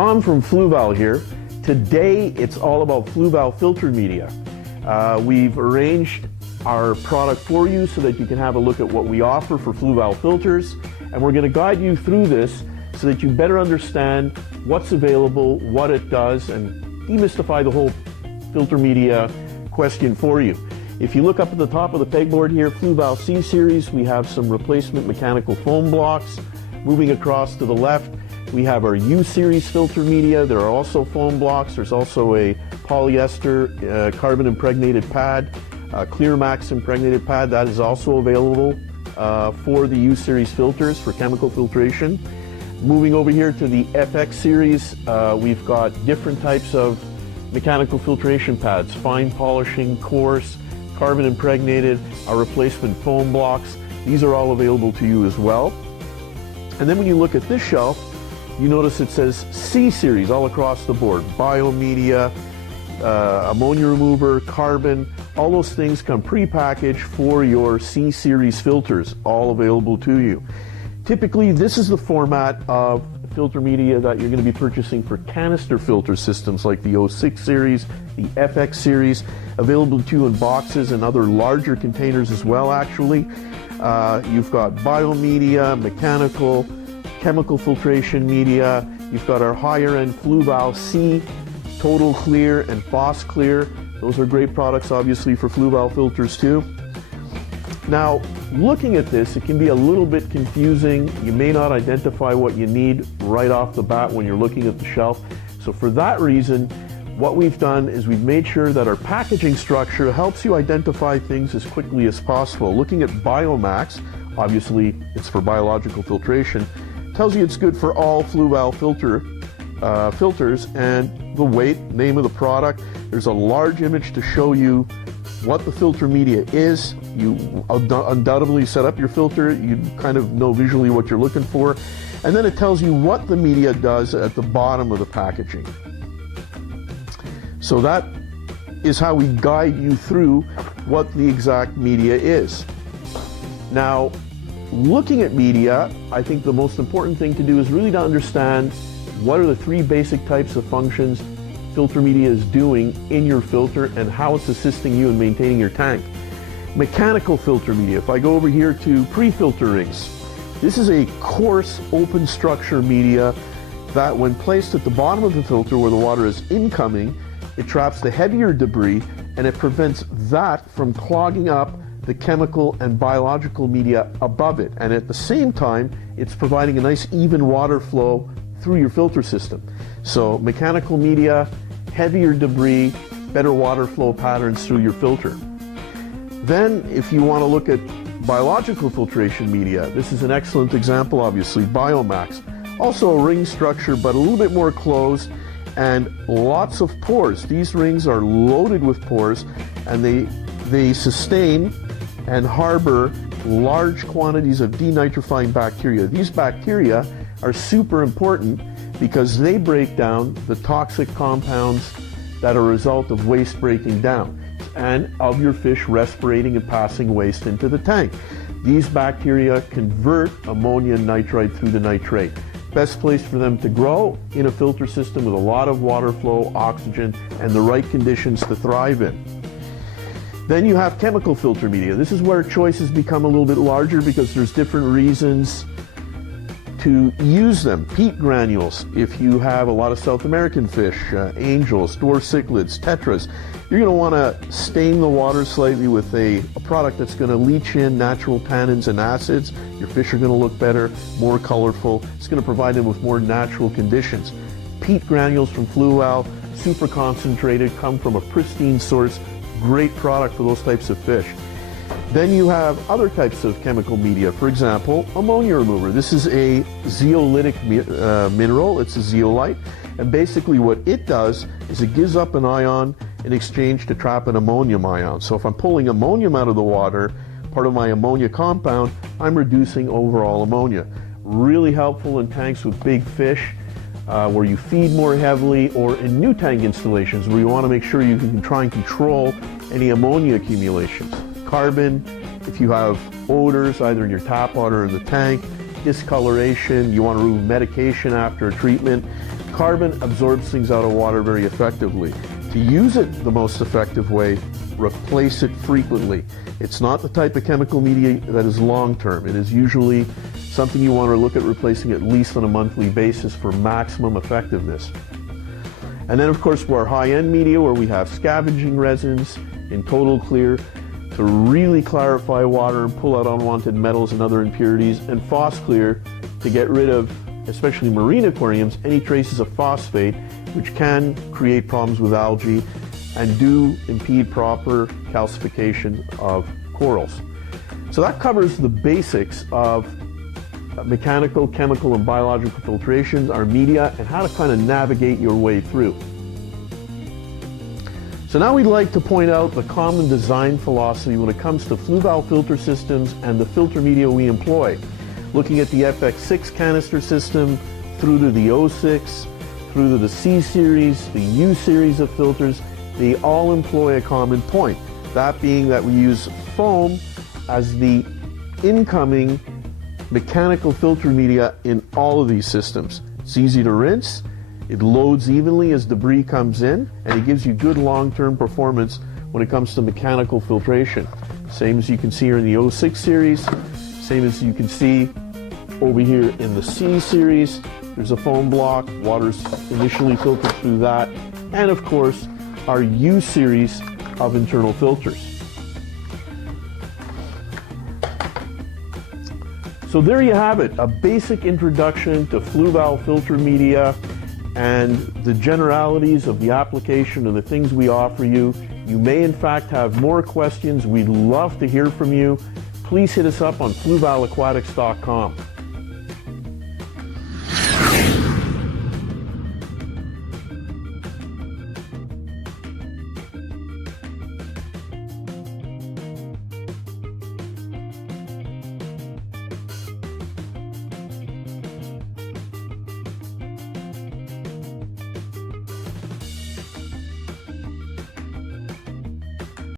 Tom from Fluval here. Today it's all about Fluval filter media. We've arranged our product for you so that you can have a look at what we offer for Fluval filters, and we're going to guide you through this so that you better understand what's available, what it does, and demystify the whole filter media question for you. If you look up at the top of the pegboard here, Fluval C series, we have some replacement mechanical foam blocks. Moving across to the left, we have our U series filter media. There are also foam blocks. There's also a polyester carbon impregnated pad, Clear Max impregnated pad that is also available for the U series filters for chemical filtration. Moving over here to the FX series, we've got different types of mechanical filtration pads, fine polishing, coarse, carbon impregnated, our replacement foam blocks. These are all available to you as well. And then when you look at this shelf, you notice it says C series all across the board. Biomedia, ammonia remover, carbon, all those things come pre-packaged for your C series filters, all available to you. Typically, this is the format of filter media that you're going to be purchasing for canister filter systems like the 06 series, the FX series, available to you in boxes and other larger containers as well, actually. You've got biomedia, mechanical, chemical filtration media. You've got our higher end Fluval C, Total Clear and Phos Clear. Those are great products, obviously, for Fluval filters too. Now, looking at this, it can be a little bit confusing. You may not identify what you need right off the bat when you're looking at the shelf. So for that reason, what we've done is we've made sure that our packaging structure helps you identify things as quickly as possible. Looking at Biomax, obviously it's for biological filtration, tells you it's good for all Fluval filters, and the weight, name of the product. There's a large image to show you what the filter media is. You undoubtedly set up your filter, you kind of know visually what you're looking for, and then it tells you what the media does at the bottom of the packaging. So that is how we guide you through what the exact media is. Now, looking at media, I think the most important thing to do is really to understand what are the three basic types of functions filter media is doing in your filter and how it's assisting you in maintaining your tank. Mechanical filter media, if I go over here to pre-filter rings, this is a coarse open structure media that when placed at the bottom of the filter where the water is incoming, it traps the heavier debris and it prevents that from clogging up the chemical and biological media above it. And at the same time, it's providing a nice even water flow through your filter system. So mechanical media, heavier debris, better water flow patterns through your filter. Then if you want to look at biological filtration media, this is an excellent example, obviously, Biomax. Also a ring structure, but a little bit more closed and lots of pores. These rings are loaded with pores and they sustain and harbor large quantities of denitrifying bacteria. These bacteria are super important because they break down the toxic compounds that are a result of waste breaking down and of your fish respirating and passing waste into the tank. These bacteria convert ammonia and nitrite through to nitrate. Best place for them to grow in a filter system with a lot of water flow, oxygen, and the right conditions to thrive in. Then you have chemical filter media. This is where choices become a little bit larger because there's different reasons to use them. Peat granules, if you have a lot of South American fish, angels, dwarf cichlids, tetras, you're going to want to stain the water slightly with a product that's going to leach in natural tannins and acids. Your fish are going to look better, more colorful. It's going to provide them with more natural conditions. Peat granules from Fluval, super concentrated, come from a pristine source. Great product for those types of fish. Then you have other types of chemical media. For example, ammonia remover. This is a zeolitic mineral. It's a zeolite. And basically what it does is it gives up an ion in exchange to trap an ammonium ion. So if I'm pulling ammonium out of the water, part of my ammonia compound, I'm reducing overall ammonia. Really helpful in tanks with big fish, where you feed more heavily, or in new tank installations where you want to make sure you can try and control any ammonia accumulations. Carbon, if you have odors either in your tap water or the tank, discoloration, you want to remove medication after a treatment. Carbon absorbs things out of water very effectively. To use it the most effective way, replace it frequently. It's not the type of chemical media that is long-term. It is usually something you want to look at replacing at least on a monthly basis for maximum effectiveness. And then of course for our high-end media, where we have scavenging resins in total clear to really clarify water and pull out unwanted metals and other impurities, and Phos-Clear to get rid of, especially marine aquariums, any traces of phosphate, which can create problems with algae and do impede proper calcification of corals. So that covers the basics of mechanical, chemical, and biological filtrations, our media, and how to kind of navigate your way through. So now we'd like to point out the common design philosophy when it comes to flue valve filter systems and the filter media we employ. Looking at the FX6 canister system, through to the O6, through to the C series, the U series of filters, they all employ a common point. That being that we use foam as the incoming mechanical filter media in all of these systems. It's easy to rinse, it loads evenly as debris comes in, and it gives you good long-term performance when it comes to mechanical filtration. Same as you can see here in the O6 series, same as you can see over here in the C series. There's a foam block, water's initially filtered through that, and of course our U series of internal filters. So there you have it, a basic introduction to flue valve filter media and the generalities of the application and the things we offer you. You may in fact have more questions. We'd love to hear from you. Please hit us up on fluevalveaquatics.com.